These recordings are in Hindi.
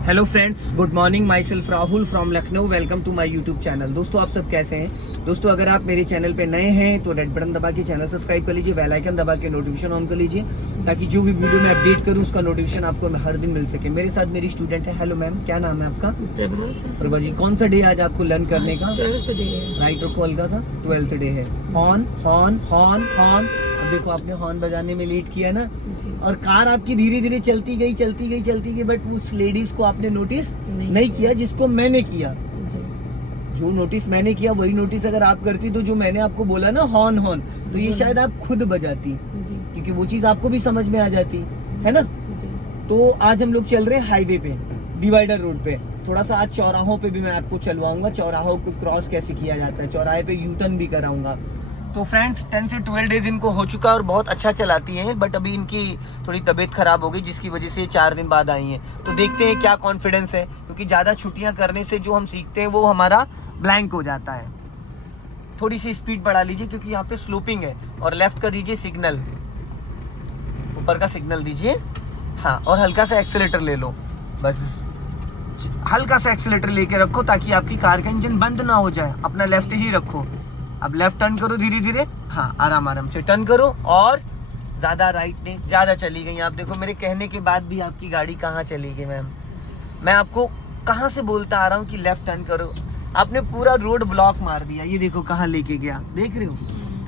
Hello friends, good morning. My self Rahul from Lucknow. Welcome to my YouTube channel. दोस्तों, आप सब कैसे हैं? दोस्तों, अगर आप मेरे चैनल पे नए हैं तो रेड बटन दबा के चैनल सब्सक्राइब कर लीजिए, बेल आइकन दबा के नोटिफिकेशन ऑन कर लीजिए, ताकि जो भी वीडियो मैं अपडेट करूं उसका नोटिफिकेशन आपको हर दिन मिल सके। मेरे साथ मेरी स्टूडेंट है। हेलो मैम, क्या नाम है आपका? प्रभा जी। कौन सा डे आज आपको लर्न करने का? 12th डे है। राइट, और कॉल का सा 12th डे है। Horn horn horn horn. अब देखो, आपने हॉर्न बजाने में लेट किया ना, और कार आपकी धीरे धीरे चलती गई, बट उस लेडीज को आपने नोटिस नहीं किया जिसको मैंने किया। जो नोटिस मैंने किया वही नोटिस अगर आप करती, तो जो मैंने आपको बोला ना हॉर्न हॉर्न, तो ये शायद आप खुद बजाती, क्योंकि वो चीज आपको भी समझ में आ जाती है ना। तो आज हम लोग चल रहे हैं हाईवे पे, डिवाइडर रोड पे। थोड़ा सा आज चौराहों पे भी मैं आपको चलवाऊंगा, चौराहों को क्रॉस कैसे किया जाता है, चौराहे पे यू टर्न भी कराऊंगा। तो फ्रेंड्स, 10 से 12 डेज इनको हो चुका और बहुत अच्छा चलाती हैं, बट अभी इनकी थोड़ी तबीयत खराब हो गई, जिसकी वजह से 4 दिन बाद आई हैं। तो देखते हैं क्या कॉन्फिडेंस है, क्योंकि ज़्यादा छुट्टियां करने से जो हम सीखते हैं वो हमारा ब्लैंक हो जाता है। थोड़ी सी स्पीड बढ़ा लीजिए, क्योंकि यहाँ पे स्लोपिंग है, और लेफ्ट का दीजिए सिग्नल, ऊपर का सिग्नल दीजिए। हाँ, और हल्का सा एक्सेलेटर ले लो, बस हल्का सा एक्सेलेटर लेके रखो, ताकि आपकी कार का इंजन बंद ना हो जाए। अपना लेफ्ट ही रखो। अब लेफ्ट टर्न करो धीरे धीरे। हाँ, आराम से टर्न करो, और ज़्यादा राइट नहीं, ज़्यादा चली गई। आप देखो, मेरे कहने के बाद भी आपकी गाड़ी कहाँ चली गई मैम। मैं आपको कहाँ से बोलता आ रहा हूँ कि लेफ्ट टर्न करो, आपने पूरा रोड ब्लॉक मार दिया। ये देखो कहाँ लेके गया, देख रहे हो?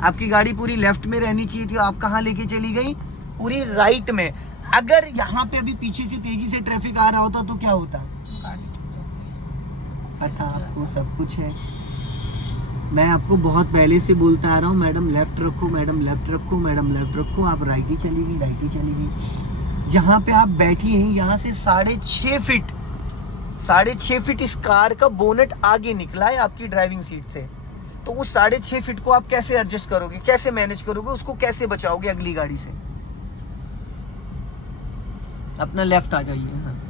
आपकी गाड़ी पूरी लेफ्ट में रहनी चाहिए थी, आप कहाँ लेके चली गई? पूरी राइट में। अगर यहाँ पे अभी पीछे से तेजी से ट्रैफिक आ रहा होता तो क्या होता? पता आपको सब कुछ है। मैं आपको बहुत पहले से बोलता आ रहा हूँ, मैडम लेफ्ट रखो, मैडम लेफ्ट रखो, मैडम लेफ्ट रखो। आप राइट ही चली गई। जहाँ पे आप बैठी हैं, यहाँ से 6.5 फीट इस कार का बोनेट आगे निकला है आपकी ड्राइविंग सीट से। तो उस 6.5 फीट को आप कैसे एडजस्ट करोगे, कैसे मैनेज करोगे, उसको कैसे बचाओगे अगली गाड़ी से? अपना लेफ्ट आ जाइए। हाँ,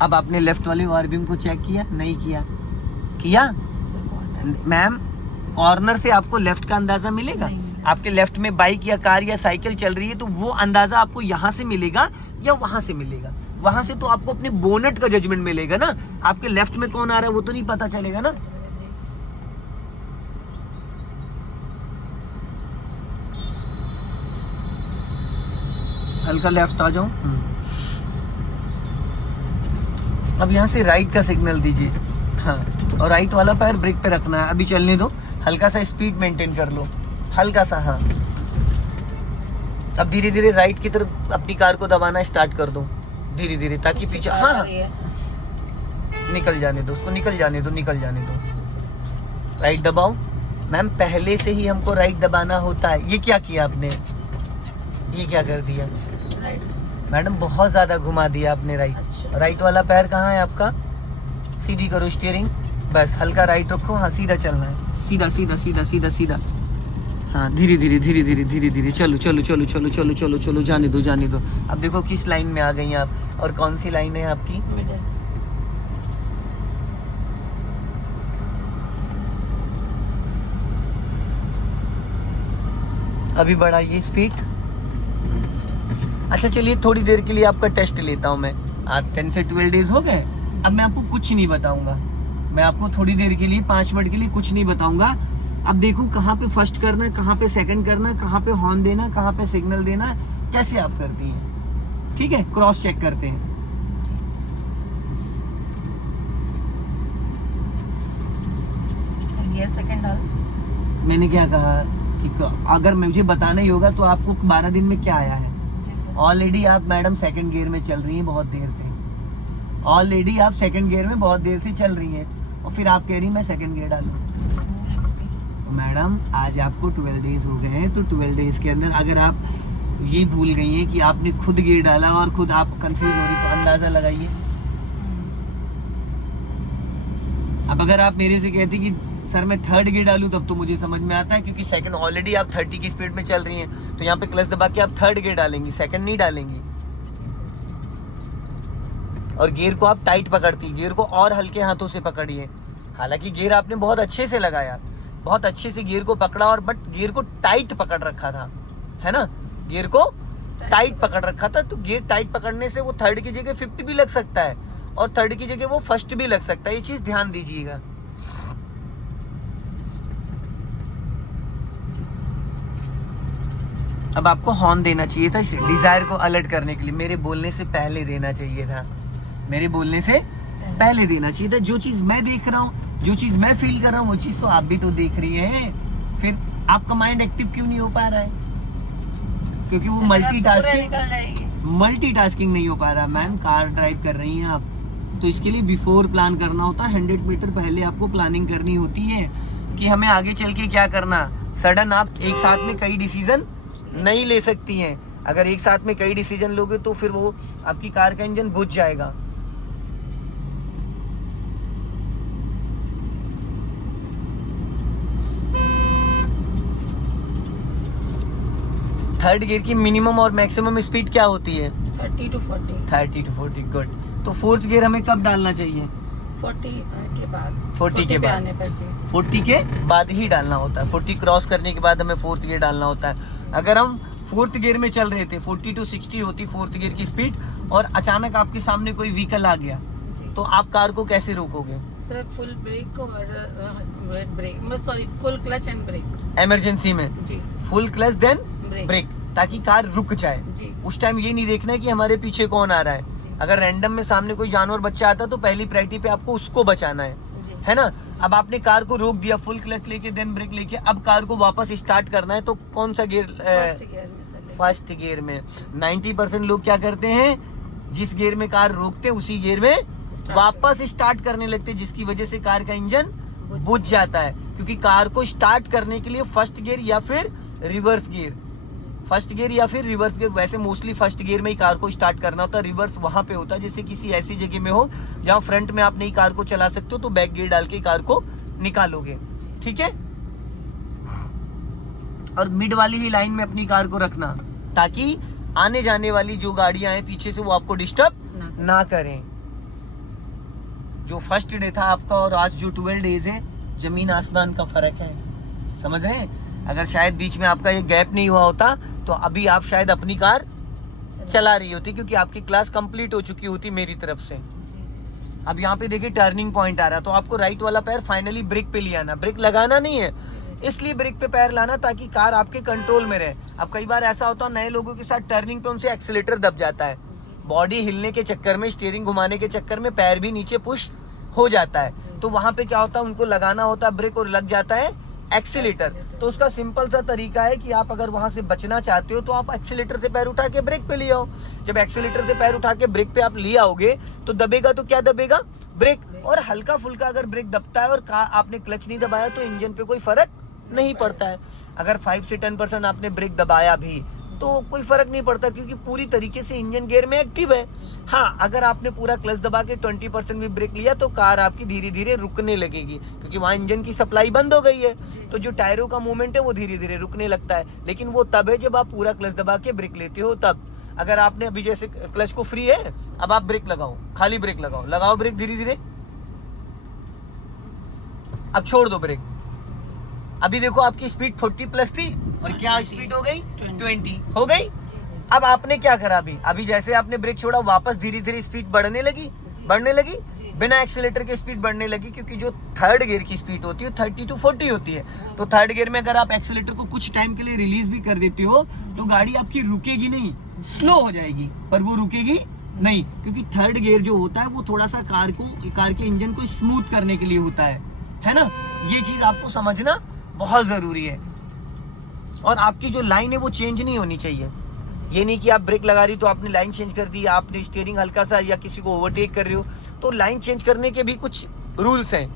अब आपने लेफ्ट वाले ओवरव्हील को चेक किया? नहीं किया? मैम, कॉर्नर से आपको लेफ्ट का अंदाजा मिलेगा? आपके लेफ्ट में बाइक या कार या साइकिल चल रही है, तो वो अंदाजा आपको यहाँ से मिलेगा या वहां से मिलेगा? वहां से तो आपको अपने बोनेट का जजमेंट मिलेगा ना। आपके लेफ्ट में कौन आ रहा है वो तो नहीं पता चलेगा ना। हल्का लेफ्ट आ जाओ। अब यहाँ से राइट का सिग्नल दीजिए। हाँ, और राइट वाला पैर ब्रेक पे रखना है। अभी चलने दो, हल्का सा स्पीड मेंटेन कर लो, हल्का सा। हाँ, अब धीरे धीरे राइट की तरफ अपनी कार को दबाना स्टार्ट कर दो, धीरे धीरे, ताकि पीछे हाँ निकल जाने दो उसको, निकल जाने दो। राइट दबाओ। मैम, पहले से ही हमको राइट दबाना होता है। ये क्या किया आपने? ये क्या कर दिया? मैडम, बहुत ज्यादा घुमा दिया आपने राइट। राइट वाला पैर कहाँ है आपका? सीधी करो स्टीयरिंग, बस हल्का राइट रखो। हाँ, सीधा चलना है, सीधा। हाँ, धीरे धीरे चलो। जाने दो। अब देखो किस लाइन में आ गई आप, और कौन सी लाइन है आपकी? अभी बढ़ाइए स्पीड। अच्छा, चलिए थोड़ी देर के लिए आपका टेस्ट लेता हूँ मैं। आज 10 से 12 डेज हो गए। अब मैं आपको कुछ नहीं बताऊंगा, मैं आपको थोड़ी देर के लिए 5 मिनट के लिए कुछ नहीं बताऊंगा। अब देखो कहाँ पे फर्स्ट करना है, कहाँ पे सेकंड करना है, कहाँ पे हॉर्न देना है, कहाँ पे सिग्नल देना है, कैसे आप करती हैं। ठीक है, क्रॉस चेक करते हैं। गियर सेकंड डाल। मैंने क्या कहा कि अगर मुझे बताना ही होगा तो आपको 12 दिन में क्या आया है। ऑलरेडी आप मैडम सेकंड गियर में चल रही हैं बहुत देर से। ऑलरेडी आप सेकंड गियर में बहुत देर से चल रही हैं, और फिर आप कह रही मैं सेकंड गियर डालूं। मैडम, आज आपको 12 डेज हो गए हैं, तो 12 डेज के अंदर अगर आप ये भूल गई हैं कि आपने खुद गियर डाला और खुद आप कंफ्यूज हो रही, तो अंदाजा लगाइए। अब अगर आप मेरे से कहती कि सर मैं थर्ड गियर डालूं, तब तो मुझे समझ में आता है, क्योंकि सेकंड ऑलरेडी आप 30 की स्पीड में चल रही हैं, तो यहाँ पे क्लच दबा के आप थर्ड गियर डालेंगी, सेकंड नहीं डालेंगी। और गियर को आप टाइट पकड़ती, गियर को और हल्के हाथों से पकड़िए। हालांकि गियर आपने बहुत अच्छे से लगाया, बहुत अच्छे से गियर को पकड़ा, और बट गियर को टाइट पकड़ रखा था, है ना। गियर को टाइट पकड़ रखा था, तो गियर टाइट पकड़ने से वो थर्ड की जगह फिफ्थ भी लग सकता है और थर्ड की जगह वो फर्स्ट भी लग सकता है, ये चीज ध्यान दीजिएगा। अब आपको हॉर्न देना चाहिए था डिजायर को अलर्ट करने के लिए, मेरे बोलने से पहले देना चाहिए था, मेरे बोलने से पहले देना चाहिए था। जो चीज मैं देख रहा हूँ, जो चीज मैं फील कर रहा हूँ, वो चीज तो आप भी तो देख रही हैं, फिर आपका माइंड एक्टिव क्यों नहीं हो पा रहा है? क्योंकि वो मल्टीटास्किंग नहीं हो पा रहा। मैम कार ड्राइव कर रही हैं आप, तो इसके लिए बिफोर प्लान करना होता है, 100 मीटर पहले आपको प्लानिंग करनी होती है कि हमें आगे चल के क्या करना। सडन आप एक साथ में कई डिसीजन नहीं ले सकती हैं, अगर एक साथ में कई डिसीजन लोगे तो फिर वो आपकी कार का इंजन बुझ जाएगा। थर्ड गियर की मिनिमम और मैक्सिमम स्पीड क्या होती है? 30 to 40। गुड। तो फोर्थ गियर हमें कब डालना चाहिए? 40 के बाद। 40 के बाद, 40 के बाद ही डालना होता है। 40 क्रॉस करने के बाद हमें फोर्थ गियर डालना होता है। अगर हम फोर्थ गियर में चल रहे थे, 40 to 60 होती फोर्थ गियर की स्पीड, और अचानक आपके सामने कोई व्हीकल आ गया तो आप कार को कैसे रोकोगे? सर फुल ब्रेक और brake, sorry full clutch and brake. Emergency में जी फुल क्लच देन ब्रेक, ताकि कार रुक जाए। जी। उस टाइम ये नहीं देखना है कि हमारे पीछे कौन आ रहा है। अगर रैंडम में सामने कोई जानवर बच्चा आता तो पहली प्रायोरिटी पे आपको उसको बचाना है ना। अब आपने कार को रोक दिया, फुल क्लच लेके देन ब्रेक लेके, अब कार को वापस स्टार्ट करना है, तो कौन सा गियर? फर्स्ट गियर में। 90% लोग क्या करते हैं, जिस गियर में कार रोकते उसी गियर में वापस स्टार्ट करने लगते, जिसकी वजह से कार का इंजन बुझ जाता है। क्योंकि कार को स्टार्ट करने के लिए फर्स्ट गियर या फिर रिवर्स गियर, फर्स्ट गियर या फिर रिवर्स गियर, वैसे मोस्टली फर्स्ट गियर में ही कार को स्टार्ट करना होता है। रिवर्स वहां पे होता है जैसे किसी ऐसी जगह में हो जहां फ्रंट में आप नई कार को चला सकते हो, तो बैक गियर डाल के कार को निकालोगे, ठीक है। और मिड वाली ही लाइन में अपनी कार को रखना, ताकि आने जाने वाली जो गाड़ियां हैं पीछे से वो आपको डिस्टर्ब ना करें। जो फर्स्ट डे था आपका और आज जो 12 डेज है, जमीन आसमान का फर्क है, समझ रहे हैं। अगर शायद बीच में आपका ये गैप नहीं हुआ होता तो अभी आप शायद अपनी कार चला रही होती, क्योंकि आपकी क्लास कंप्लीट हो चुकी होती मेरी तरफ से। अब यहाँ पे देखिए टर्निंग पॉइंट आ रहा है, तो आपको राइट वाला पैर फाइनली ब्रेक पे ले आना, ब्रेक लगाना नहीं है, इसलिए ब्रेक पे पैर लाना ताकि कार आपके कंट्रोल में रहे। अब कई बार ऐसा होता है नए लोगों के साथ, टर्निंग पे उनसे एक्सीलेटर दब जाता है, बॉडी हिलने के चक्कर में, स्टीयरिंग घुमाने के चक्कर में पैर भी नीचे पुश हो जाता है। तो वहां पे क्या होता है, उनको लगाना होता है ब्रेक और लग जाता है एक्सीलेटर। तो उसका सिंपल सा तरीका है कि आप अगर वहां से बचना चाहते हो तो आप एक्सीलेटर से पैर उठा के ब्रेक पे ले आओ। जब एक्सीलेटर से पैर उठा के ब्रेक पे आप ले आओगे तो दबेगा तो क्या दबेगा? ब्रेक। और हल्का फुल्का अगर ब्रेक दबता है और आपने क्लच नहीं दबाया तो इंजन पे कोई फर्क नहीं पड़ता है। अगर 5 से 10% आपने ब्रेक दबाया भी तो कोई फर्क नहीं पड़ता, क्योंकि पूरी तरीके से इंजन गियर में एक्टिव है। हाँ, अगर आपने पूरा क्लच दबा के 20% भी ब्रेक लिया तो कार आपकी धीरे धीरे रुकने लगेगी, क्योंकि वहाँ इंजन की सप्लाई बंद हो गई है। तो जो टायरों का मूवमेंट है वो धीरे धीरे रुकने लगता है, लेकिन वो तब है जब आप पूरा क्लच दबा के ब्रेक लेते हो तब। अगर आपने अभी जैसे क्लच को फ्री है, अब आप ब्रेक लगाओ, खाली ब्रेक लगाओ ब्रेक धीरे धीरे, अब छोड़ दो ब्रेक। अभी देखो आपकी स्पीड 40+ थी और क्या स्पीड हो गई? 20 हो गई। अब आपने क्या करा, अभी जैसे आपने ब्रेक छोड़ा वापस धीरे धीरे स्पीड बढ़ने लगी बिना एक्सीलेटर के स्पीड बढ़ने लगी, क्योंकि जो थर्ड गियर की स्पीड होती है 30 to 40 होती है। तो थर्ड गियर में अगर आप एक्सीलेटर को कुछ टाइम के लिए रिलीज भी कर देते हो तो गाड़ी आपकी रुकेगी नहीं, स्लो हो जाएगी, पर वो रुकेगी नहीं, क्योंकि थर्ड गियर जो होता है वो थोड़ा सा कार के इंजन को स्मूथ करने के लिए होता है ना। ये चीज आपको समझना बहुत जरूरी है। और आपकी जो लाइन है वो चेंज नहीं होनी चाहिए। ये नहीं कि आप ब्रेक लगा रही तो आपने लाइन चेंज कर दी, आपने स्टीयरिंग हल्का सा या किसी को ओवरटेक कर रहे हो तो लाइन चेंज करने के भी कुछ रूल्स हैं।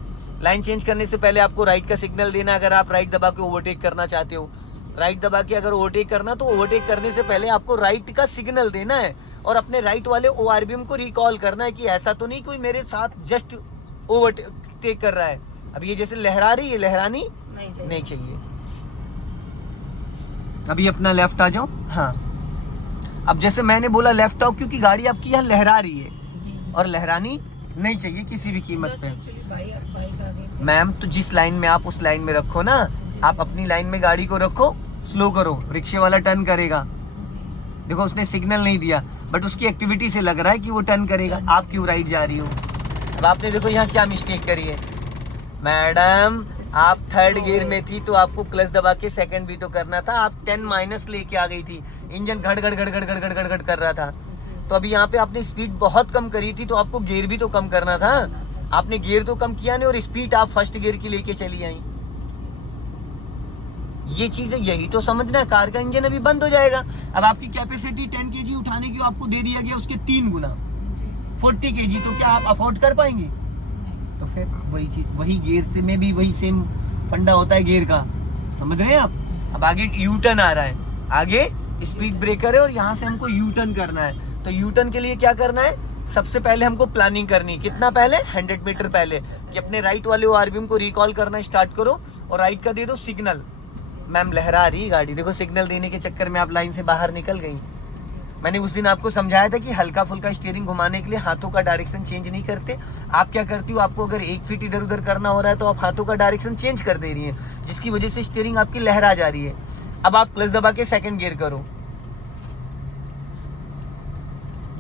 लाइन चेंज करने से पहले आपको राइट का सिग्नल देना, अगर आप राइट दबा के ओवरटेक करना चाहते हो। राइट दबा के अगर ओवरटेक करना तो ओवरटेक करने से पहले आपको राइट का सिग्नल देना है और अपने राइट वाले ORBM को रिकॉल करना है कि ऐसा तो नहीं कोई मेरे साथ जस्ट ओवरटेक कर रहा है। अब ये जैसे लहरा रही है, लहरानी नहीं चाहिए। अभी अपना लेफ्ट आ जाओ। हाँ, अब जैसे मैंने बोला लेफ्ट आओ, क्योंकि गाड़ी आपकी यहाँ लहरा रही है और लहरानी नहीं चाहिए किसी भी कीमत पे। मैम तो जिस लाइन में आप उस लाइन में रखो ना, आप अपनी लाइन में गाड़ी को रखो, स्लो करो, रिक्शे वाला टर्न करेगा। देखो उसने सिग्नल नहीं दिया, बट उसकी एक्टिविटी से लग रहा है कि वो टर्न करेगा। आप क्यों राइट जा रही हो? अब आपने देखो यहाँ क्या मिस्टेक करी है मैडम, आप थर्ड गियर में थी तो आपको क्लच दबा के सेकंड भी तो करना था। आप 10 माइनस लेके आ गई थी, इंजन घड़ घड़ घड़ घड़ घड़ घड़ घड़ घड़ कर रहा था। तो अभी यहाँ पे आपने स्पीड बहुत कम करी थी, तो आपको गियर भी तो कम करना था। आपने गियर तो कम किया नहीं और स्पीड आप फर्स्ट गियर की लेके चली आई। ये चीजें यही तो समझना है। कार का इंजन अभी बंद हो जाएगा। अब आपकी कैपेसिटी 10 kg उठाने की आपको दे दिया गया उसके 3 गुना 40 kg, तो क्या आप अफोर्ड कर पाएंगे? तो फिर वही चीज, वही गियर से में भी वही सेम फंडा होता है गियर का, समझ रहे हैं आप? अब आगे यू टर्न आ रहा है, आगे स्पीड ब्रेकर है और यहाँ से हमको यू टर्न करना है। तो यू टर्न के लिए क्या करना है? सबसे पहले हमको प्लानिंग करनी है। कितना पहले? 100 मीटर पहले कि अपने राइट वाले ओआरबीएम को रिकॉल करना स्टार्ट करो और राइट का दे दो सिग्नल। मैम लहरा रही गाड़ी, देखो सिग्नल देने के चक्कर में आप लाइन से बाहर निकल गई। मैंने उस दिन आपको समझाया था कि हल्का फुल्का स्टीयरिंग घुमाने के लिए हाथों का डायरेक्शन चेंज नहीं करते। आप क्या करती हो? आपको अगर 1 फीट इधर उधर करना हो रहा है तो आप हाथों का डायरेक्शन चेंज कर दे रही है, जिसकी वजह से स्टीयरिंग आपकी लहरा जा रही है। अब आप क्लच दबा के सेकंड गियर करो,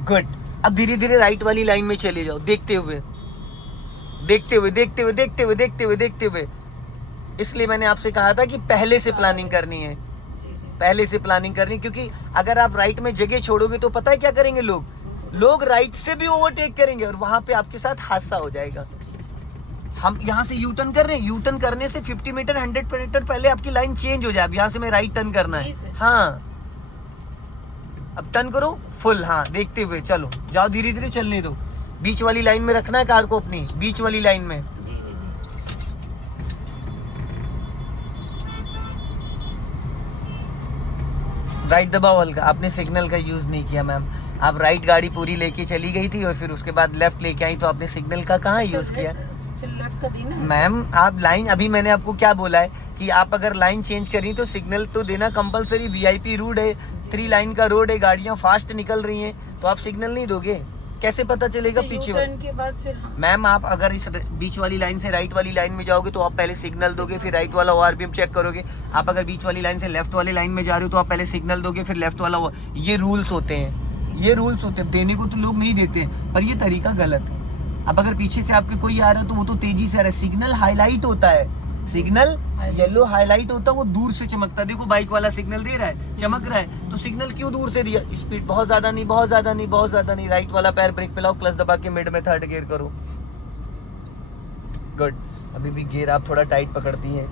गुड। अब धीरे धीरे राइट वाली लाइन में चले जाओ, देखते हुए देखते हुए देखते हुए देखते हुए देखते हुए देखते हुए। इसलिए मैंने आपसे कहा था कि पहले से प्लानिंग करनी है, पहले से प्लानिंग करनी, क्योंकि अगर आप राइट में जगह छोड़ोगे तो पता है क्या करेंगे लोग राइट से भी ओवरटेक करेंगे और वहां पे आपके साथ हादसा हो जाएगा। हम यहाँ से यू टर्न कर रहे हैं, यू टर्न करने से 50 मीटर 100 मीटर पहले आपकी लाइन चेंज हो जाए। अब यहाँ से मैं राइट टर्न करना है, हाँ अब टर्न करो फुल, हाँ देखते हुए चलो, जाओ धीरे धीरे चलने दो। बीच वाली लाइन में रखना है कार को, अपनी बीच वाली लाइन में। राइट दबाओ हल्का, आपने सिग्नल का यूज नहीं किया मैम। आप राइट गाड़ी पूरी लेके चली गई थी और फिर उसके बाद लेफ्ट लेके आई, तो आपने सिग्नल का कहाँ यूज किया मैम? आप लाइन, अभी मैंने आपको क्या बोला है कि आप अगर लाइन चेंज करी तो सिग्नल तो देना कंपलसरी। वीआईपी रोड है, 3 लाइन का रोड है, गाड़ियां फास्ट निकल रही हैं, तो आप सिग्नल नहीं दोगे? कैसे पता चलेगा पीछे वाले के बाद? फिर मैम आप अगर इस बीच वाली लाइन से राइट वाली लाइन में जाओगे तो आप पहले सिग्नल दोगे, फिर राइट वाला ओआरबीएम चेक करोगे। आप अगर बीच वाली लाइन से लेफ्ट वाली लाइन में जा रहे हो तो आप पहले सिग्नल दोगे, फिर लेफ्ट वाला। ये रूल्स होते हैं, ये रूल्स होते हैं। देने को तो लोग नहीं देते, पर ये तरीका गलत है। अब अगर पीछे से आपके कोई आ रहा है तो वो तो तेजी से आ रहा है, सिग्नल हाईलाइट होता है, सिग्नल येलो हाईलाइट होता है, वो दूर से चमकता है। देखो बाइक वाला सिग्नल दे रहा है, चमक रहा है, तो सिग्नल क्यों दूर से दिया? स्पीड बहुत ज्यादा नहीं, बहुत ज्यादा नहीं, बहुत ज्यादा नहीं। राइट वाला पैर ब्रेक पे लाओ, क्लच दबा के मिड में थर्ड गियर करो, गुड। अभी भी गियर आप थोड़ा टाइट पकड़ती हैं,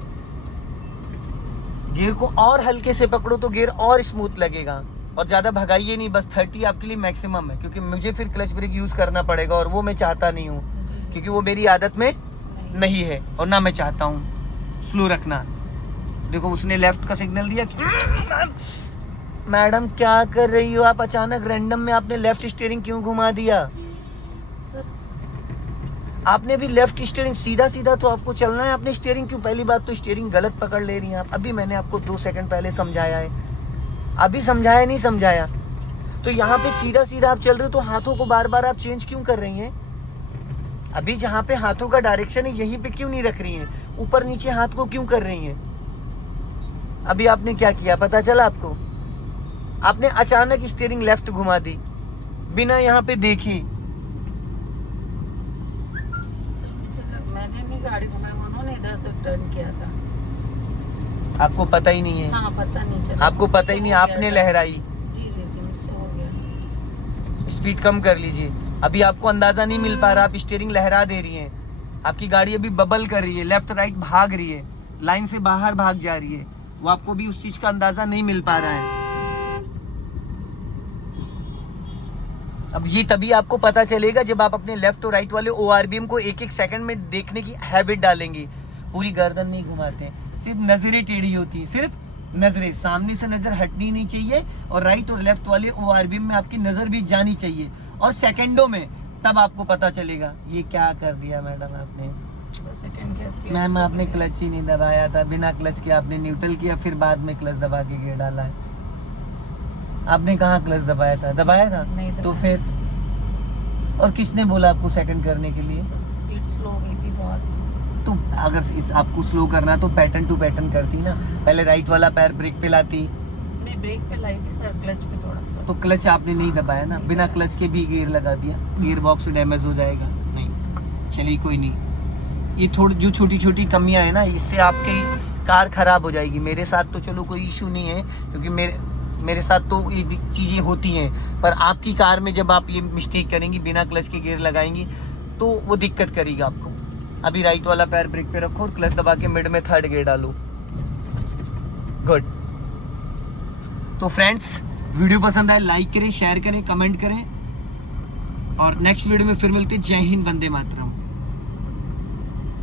गियर को और हल्के से पकड़ो तो गियर और स्मूथ लगेगा। और ज्यादा भगाइए नहीं, बस 30 आपके लिए मैक्सिमम है, क्योंकि मुझे फिर क्लच ब्रेक यूज करना पड़ेगा और वो मैं चाहता नहीं हूँ, क्योंकि वो मेरी आदत में नहीं है और ना मैं चाहता हूँ। स्लो रखना। देखो उसने लेफ्ट का सिग्नल दिया। मैडम क्या कर रही हो आप? अचानक रैंडम में आपने लेफ्ट स्टीयरिंग क्यों घुमा दिया? आपने भी लेफ्ट स्टीयरिंग, सीधा सीधा तो आपको चलना है, आपने स्टीयरिंग क्यों? पहली बात तो स्टीयरिंग गलत पकड़ ले रही हैं आप। अभी मैंने आपको 2 सेकंड पहले समझाया है, अभी समझाया नहीं समझाया? तो यहाँ पे सीधा सीधा आप चल रहे हो तो हाथों को बार बार आप चेंज क्यों कर रही हैं? अभी जहाँ पे हाथों का डायरेक्शन है यहीं पे क्यों नहीं रख रही हैं? ऊपर नीचे हाथ को क्यों कर रही हैं? अभी आपने क्या किया पता चला आपको? आपने अचानक स्टीयरिंग लेफ्ट घुमा दी बिना यहाँ पे देखी। मैंने नहीं गाड़ी घुमाई, उन्होंने इधर से टर्न किया था। आपको पता ही नहीं है? हाँ, पता नहीं चला। आपको पता ही नहीं, आपने लहराई। जी जी जी, मुझसे हो गया। स्पीड कम कर लीजिए। अभी आपको अंदाजा नहीं मिल पा रहा, आप स्टीयरिंग लहरा दे रही हैं। आपकी गाड़ी अभी बबल कर रही है, लेफ्ट राइट भाग रही है, लाइन से बाहर भाग जा रही है, वो आपको भी उस चीज का अंदाजा नहीं मिल पा रहा है। अब ये तभी आपको पता चलेगा जब आप अपने लेफ्ट और राइट वाले ओआरबीएम को एक एक सेकंड में देखने की हैबिट डालेंगी। पूरी गर्दन नहीं घुमाते हैं, सिर्फ नजरें टेढ़ी होती है, सिर्फ नजरें, सामने से नजर हटनी नहीं चाहिए और राइट और लेफ्ट वाले ओआरबीएम में आपकी नजर भी जानी चाहिए, और सेकंडों में, तब आपको पता चलेगा। ये क्या कर दिया मैडम आपने? मैम आपने क्लच ही नहीं दबाया था, बिना क्लच के आपने न्यूट्रल किया, फिर बाद में क्लच दबा के गियर डाला है। आपने कहाँ क्लच दबाया था? दबाया था नहीं तो फिर, और किसने बोला आपको सेकंड करने के लिए? स्पीड स्लो हो गई थी बहुत। तो अगर इस आपको स्लो करना तो पैटर्न टू पैटर्न करती ना, पहले राइट वाला पैर ब्रेक पे लाती। मैं ब्रेक पे लाई थी सर, क्लच पे थोड़ा सर। तो क्लच आपने नहीं दबाया ना, बिना क्लच के भी गियर लगा दिया, गियर बॉक्स डैमेज हो जाएगा नहीं। चलिए कोई नहीं, ये थोड़ी जो छोटी छोटी कमियां है ना, इससे आपकी कार खराब हो जाएगी। मेरे साथ तो चलो कोई इशू नहीं है, क्योंकि मेरे साथ तो ये चीज़ें होती हैं, पर आपकी कार में जब आप ये मिस्टेक करेंगी, बिना क्लच के गियर लगाएंगी, तो वो दिक्कत करेगा आपको। अभी राइट वाला पैर ब्रेक पे रखो और क्लच दबा के मिड में थर्ड गियर डालो। गुड। तो फ्रेंड्स, वीडियो पसंद आए लाइक करें, शेयर करें, कमेंट करें, और नेक्स्ट वीडियो में फिर मिलते हैं। जय हिंद, वंदे मातरम।